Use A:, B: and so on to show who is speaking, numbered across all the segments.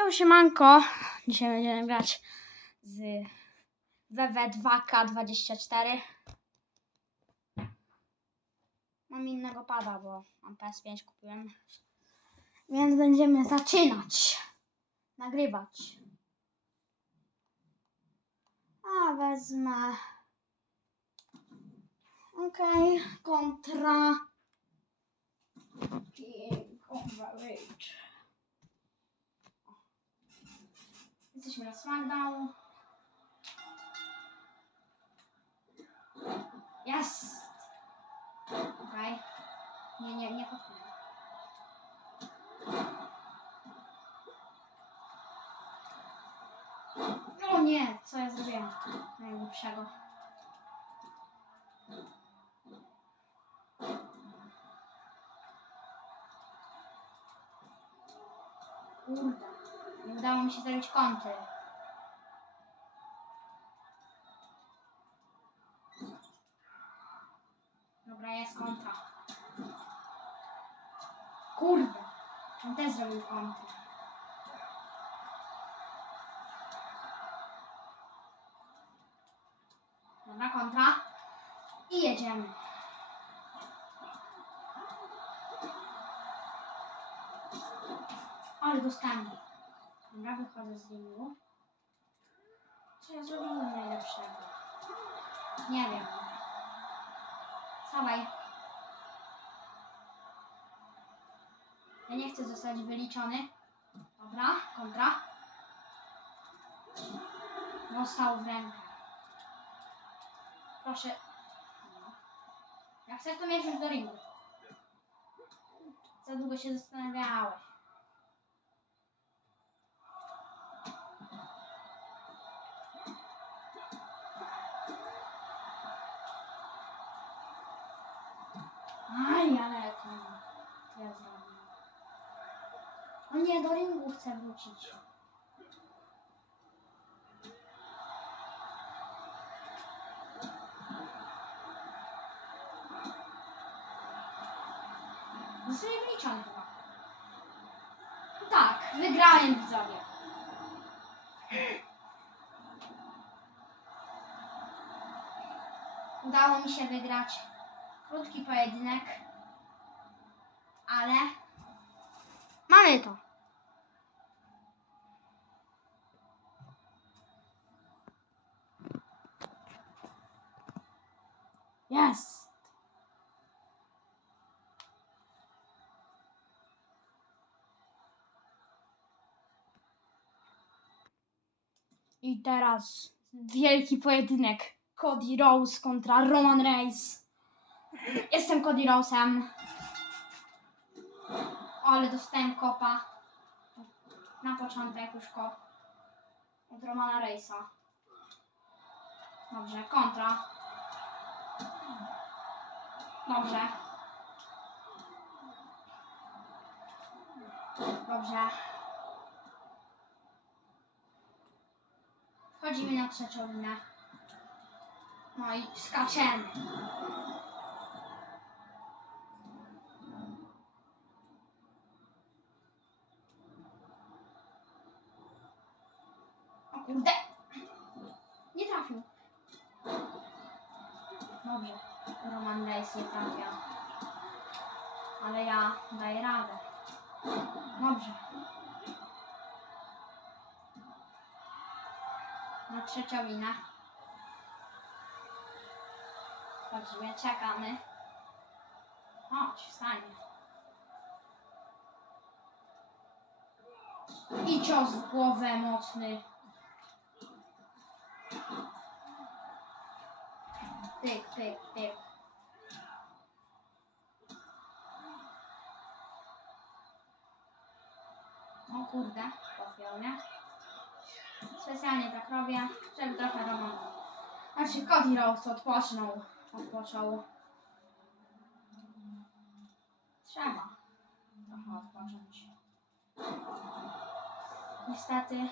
A: Jo, siemanko. Dzisiaj będziemy grać z WW2K24. Mam innego pada, bo mam PS5 kupiłem. Więc będziemy zaczynać. Nagrywać. A wezmę. Okej, kontra. King Jesteśmy na SmackDown. Jest! Okej. Nie, nie, nie podpinam. O nie, co ja zrobiłem? Najgłupszego. Kurde. Nie udało mi się zrobić kąty. Dobra, jest kontra. Kurde. On też zrobił kąty. Dobra, kontra. I jedziemy. Ale dostałem. Dobra, wychodzę z ringu. Co ja zrobiłem najlepszego? Nie wiem. Sawaj. Ja nie chcę zostać wyliczony. Dobra, kontra. Dostał w rękę. Proszę. No. Ja chcę to mieć już do ringu. Za długo się zastanawiałeś. Aj, ale to co ja zrobię. O nie, do ringu chcę wrócić. Zostanie wyliczony chyba. Tak, wygrałem widzowie. Udało mi się wygrać krótki pojedynek, ale mamy to. Jest. I teraz wielki pojedynek. Cody Rose kontra Roman Reigns. Jestem Cody Rose'em. Ale dostałem kopa. Na początek już kop. Od Romana Reisa. Dobrze, kontra. Dobrze. Dobrze. Wchodzimy na trzecią linę. No i skaczemy. Dobrze. Roman Reis nie trafia. Ale ja daję radę. Dobrze. Na trzecią linę. Chodzimy, czekamy. Chodź, wstań. I cios w głowę mocny. Pyk, pyk, pyk. O kurde, pochwiał mnie. Specjalnie tak robię, żeby trochę Roman... Znaczy Cody Rose odpocznął. Odpoczął. Trzeba trochę odpocząć. Niestety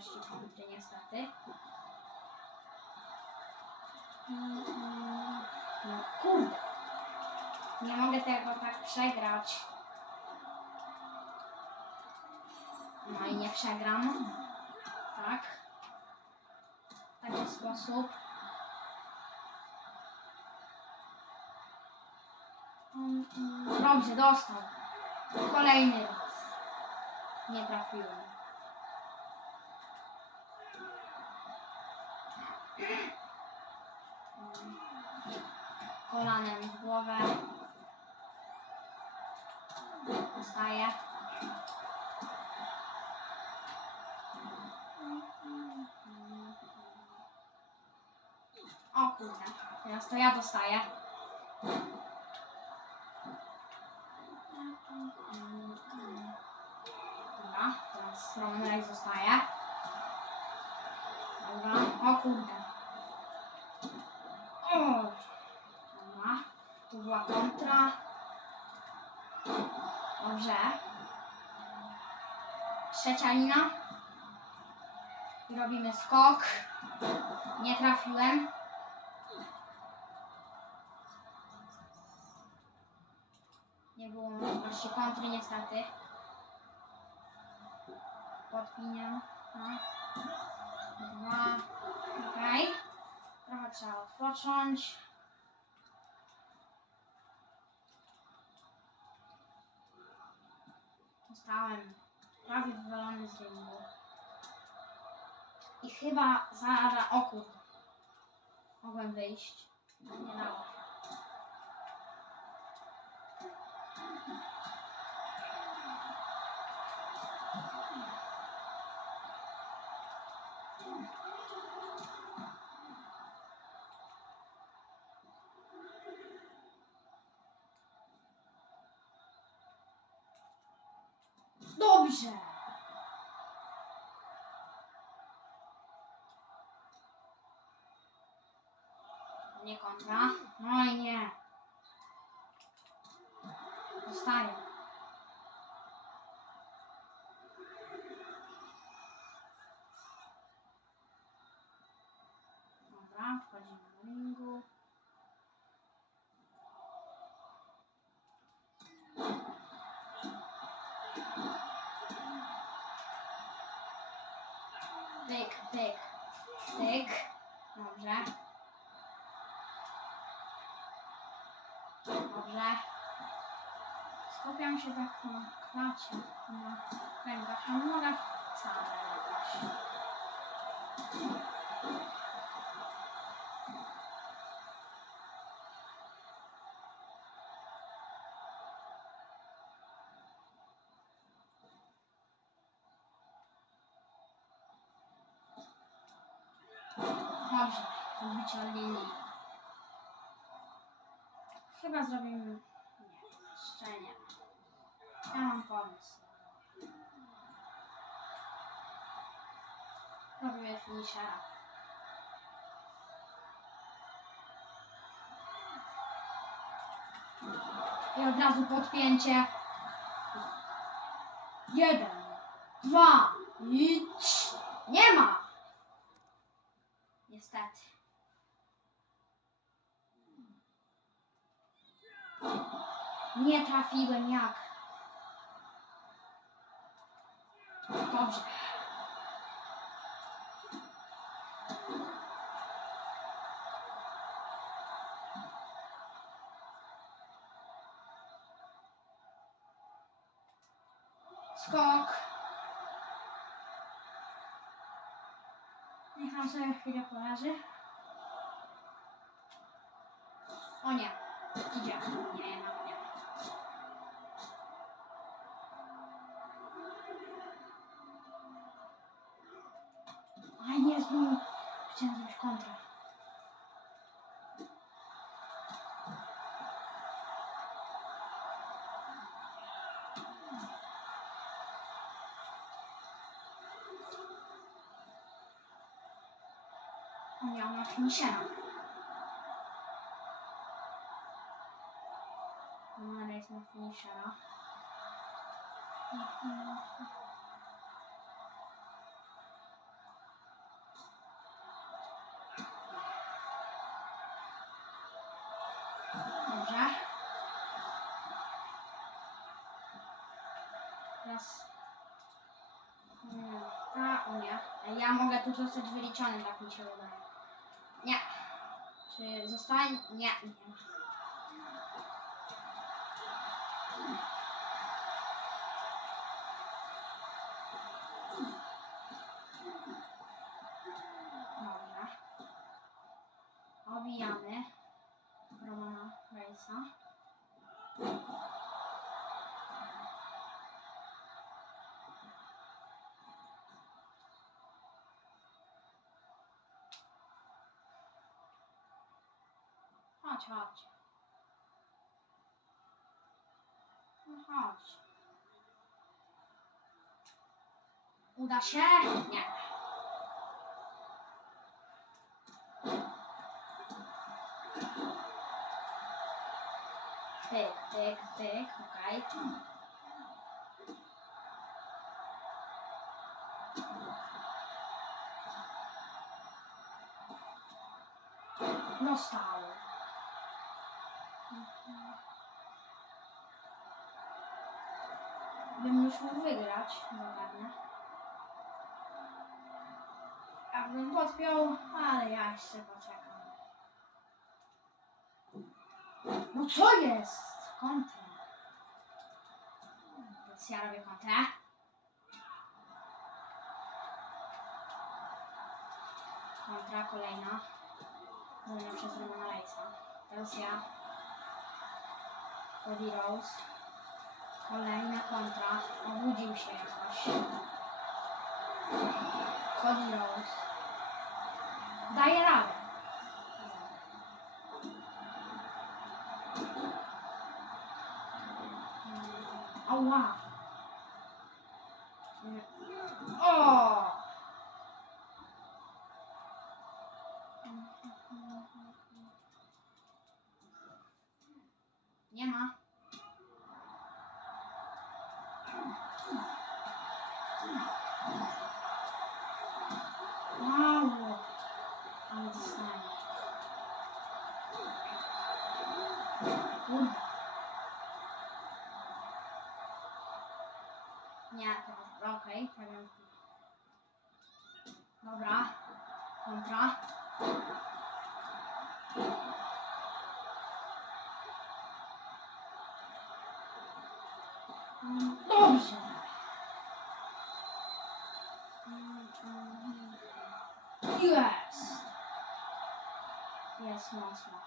A: nie ma możliwości kontry niestety. No kurde. Nie mogę tego tak przegrać. No i nie przegram. Tak. W taki sposób. Dobrze, dostał. Kolejny raz. Nie trafiłem. Kolanem w głowę. Dostaję. O kurde, teraz to ja dostaję. Dobra, teraz Roman Reigns zostaje. Dobra, o kurde. O! Dobra, tu była kontra. Dobrze. Trzecia lina. Robimy skok. Nie trafiłem. Nie było możliwości kontry niestety. Podpiniam. No. Dwa. Okej. Trochę trzeba odpocząć. Zostałem prawie wywalony z ringu. I chyba zaraz... O kurde. Mogłem wyjść. Nie dało się. Dobrze. Nie kontra. No i nie. Zostaje. Dobra, wchodzimy do ringu. Pyk, pyk, pyk. Dobrze. Dobrze. Skupiam się tak na klacie, na rękach, na nogach wcale jakoś. Dobrze, linii. Chyba zrobimy... Nie, jeszcze nie. Ja mam pomysł. Robimy finishera. I od razu podpięcie. Jeden, dwa i Nie ma! Niestety. Nie trafiłem jak. Dobrze. Skok. Niech nam sobie chwilę poleży. O nie. Idzie. Nie, jednak nie. Aj, nie, znowu. Chciałem zrobić kontrę. O nie, ona finishera. Finishera. Dobrze. Teraz... A, o nie. Ja mogę tu zostać wyliczony, tak mi się wydaje. Nie. Czy zostanie? Nie. nie. Rejsa. Chodź, chodź. No chodź. Uda się? Nie. Pyk, pyk, pyk, okej. Dostał. Bym już mógł wygrać, zapewne. Ja bym podpiął, ale ja jeszcze poczekam. No co jest? Kontra. Więc ja robię kontrę. Kontra kolejna. Zrobiona przez Romana Rejsa. Teraz ja. Cody Rose. Kolejna kontra. Obudził się jakoś. Cody Rose. Daje radę. Ała. Nie. O! Nie ma. Mało. Ale zostanie. Kurde. Nie, to okej, powiem. Dobra. Kontra. Mm, Dobrze. Jest. Jest mocno.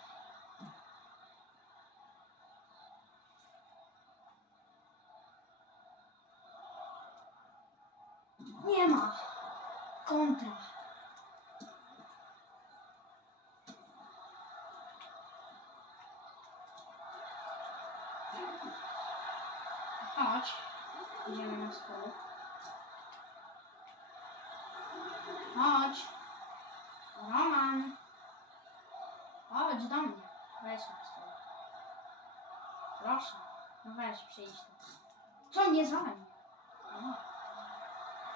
A: Nie ma. Kontra. Chodź. Roman. Chodź do mnie. Weź na stół. Proszę. No weź, przyjdź. Co mnie za mnie?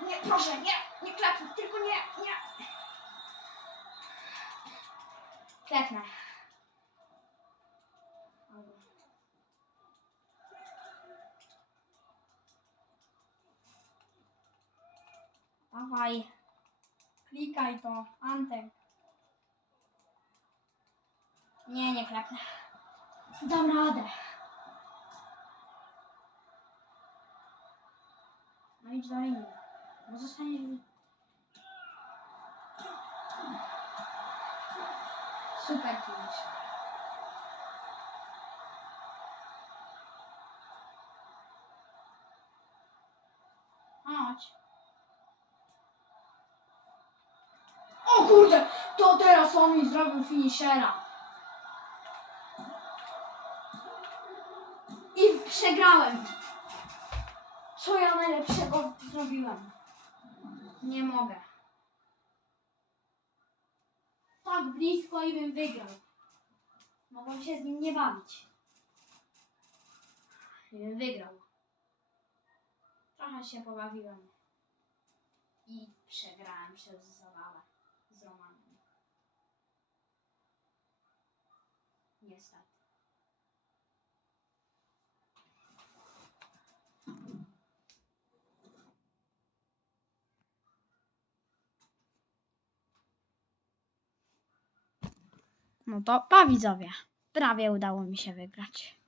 A: Nie, proszę, nie, nie klepnę, tylko nie, nie. Klepnę. Dawaj. Klikaj to, Antek. Nie, nie klepnę. Dam radę. No idź do ringu. Bo zostanie mi. Super finish. Chodź. O kurde! To teraz on mi zrobił finishera. I przegrałem. Co ja najlepszego zrobiłem? Nie mogę. Tak blisko i bym wygrał. Mogłem się z nim nie bawić. I bym wygrał. Trochę się pobawiłem. I przegrałem przez zabawę Niestety.
B: No to pa widzowie, prawie udało mi się wygrać.